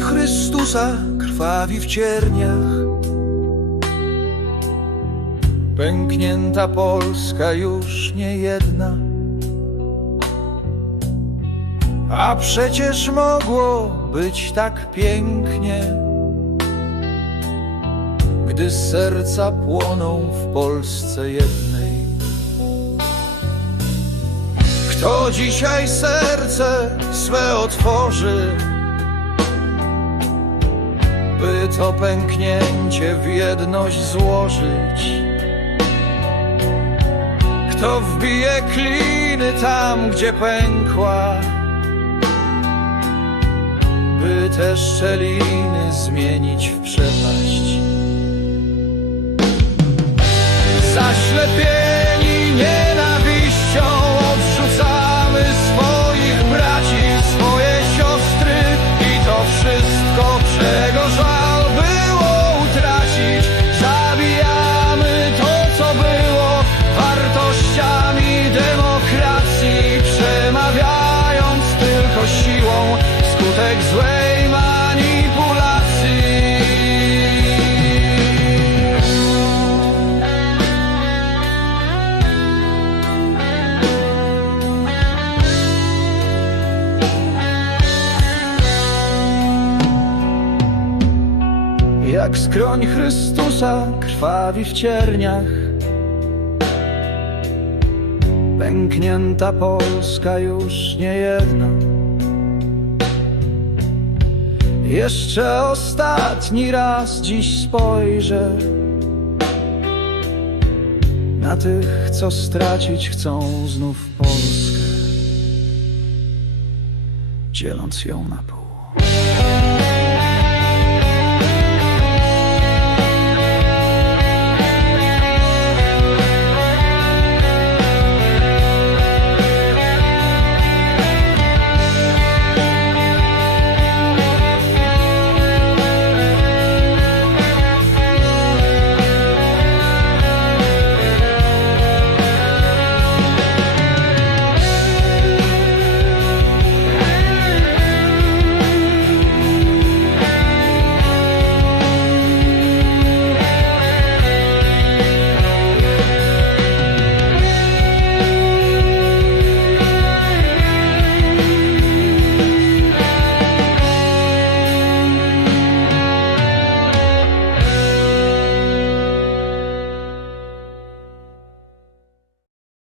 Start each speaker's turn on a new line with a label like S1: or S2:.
S1: Chrystusa krwawi w cierniach. Pęknięta Polska już nie jedna. A przecież mogło być tak pięknie, gdy serca płoną w Polsce jednej. Kto dzisiaj serce swe otworzy, to pęknięcie w jedność złożyć? Kto wbije kliny tam, gdzie pękła, by te szczeliny zmienić w przepaść? Jak skroń Chrystusa krwawi w cierniach. Pęknięta Polska już nie jedna. Jeszcze ostatni raz dziś spojrzę Na tych, co stracić chcą znów Polskę Dzieląc ją na pół